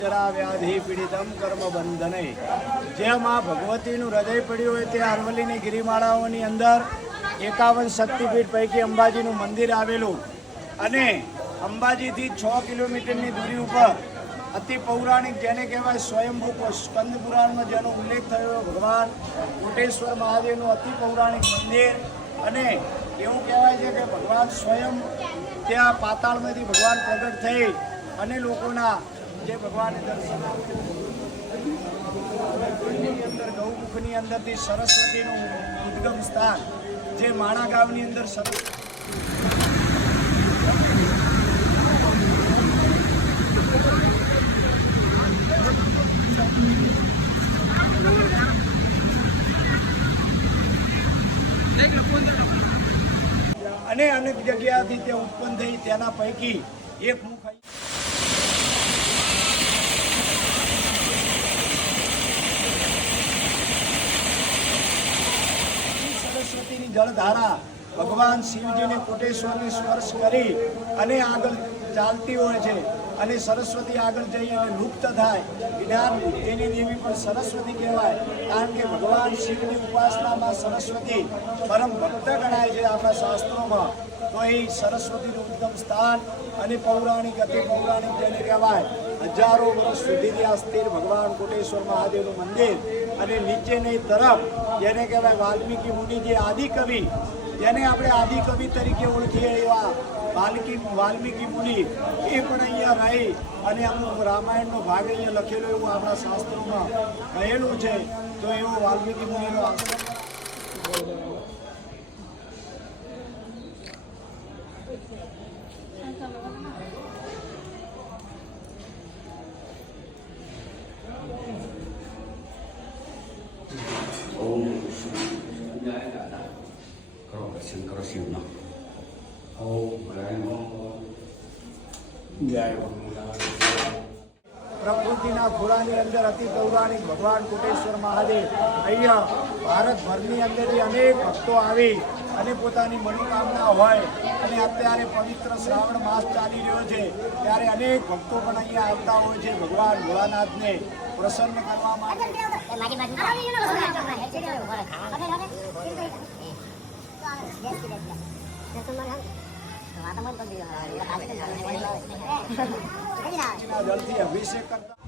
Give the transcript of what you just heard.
વ્યાધિ પીડિતમ કર્મ બંધને જેમ આ ભગવતીનું હૃદય પડ્યું હોય તે અરવલ્લીની ગિરિમાળાઓની અંદર 51 શક્તિપીઠ પૈકી અંબાજીનું મંદિર આવેલું અને અંબાજીથી 6 કિલોમીટરની દૂરી ઉપર અતિ પૌરાણિક જેને કહેવાય સ્વયંભૂ સ્કંદ પુરાણમાં જેનો ઉલ્લેખ થયો ભગવાન કોટેશ્વર મહાદેવનું અતિ પૌરાણિક મંદિર અને એવું કહેવાય છે કે ભગવાન સ્વયં ત્યાં પાતાળમાંથી ભગવાન પ્રગટ થઈ અને લોકોના જે ભગવાન દર્શન અંદર ગૌમુખની અંદરથી સરસ્વતીનું ઉદ્ગમ સ્થાન જે માણા ગામની અંદર અને અનેક જગ્યાથી તે ઉત્પન્ન થઈ તેના પૈકી એક મુખ સરસ્વતીની જળધારા ભગવાન શિવજીને કોટેશ્વરને સ્પર્શ કરી અને આગળ ચાલતી હોય છે અને સરસ્વતી આગળ જઈ અને લુપ્ત થાય જ્ઞાન તેની દેવી પણ સરસ્વતી કહેવાય કારણ કે ભગવાન શિવની ઉપાસનામાં સરસ્વતી પરમ ભક્ત ગણાય છે આપણા શાસ્ત્રોમાં તો એ સરસ્વતીનું ઉત્તમ સ્થાન અને પૌરાણિક અતિ પૌરાણિક જેને કહેવાય હજારો વર્ષ સુધીથી આ સ્થિર ભગવાન કોટેશ્વર મહાદેવનું મંદિર અને નીચેની તરફ જેને કહેવાય વાલ્મીકી મુનિ જે આદિકવિ જેને આપણે આદિકવિ તરીકે ઓળખીએ એવા વાલ્મીકી મુનિ એ પણ અહીંયા રહી અને અમુક રામાયણનો ભાગ અહીંયા લખેલો એવું આપણા શાસ્ત્રોમાં કહેલું છે તો એવો વાલ્મીકી મુનિનો શંકર શિવના પ્રકૃતિના ખોળાની અંદર અતિ પૌરાણિક ભગવાન કોટેશ્વર મહાદેવ અહીંયા ભારતભરની અંદરથી અનેક ભક્તો આવી અને પોતાની મનોકામના હોય અને અત્યારે પવિત્ર શ્રાવણ માસ ચાલી રહ્યો છે ત્યારે અનેક ભક્તો પણ અહીંયા આવતા હોય છે ભગવાન ભોળાનાથને પ્રસન્ન કરવા માટે જળથી અભિષેક કરતા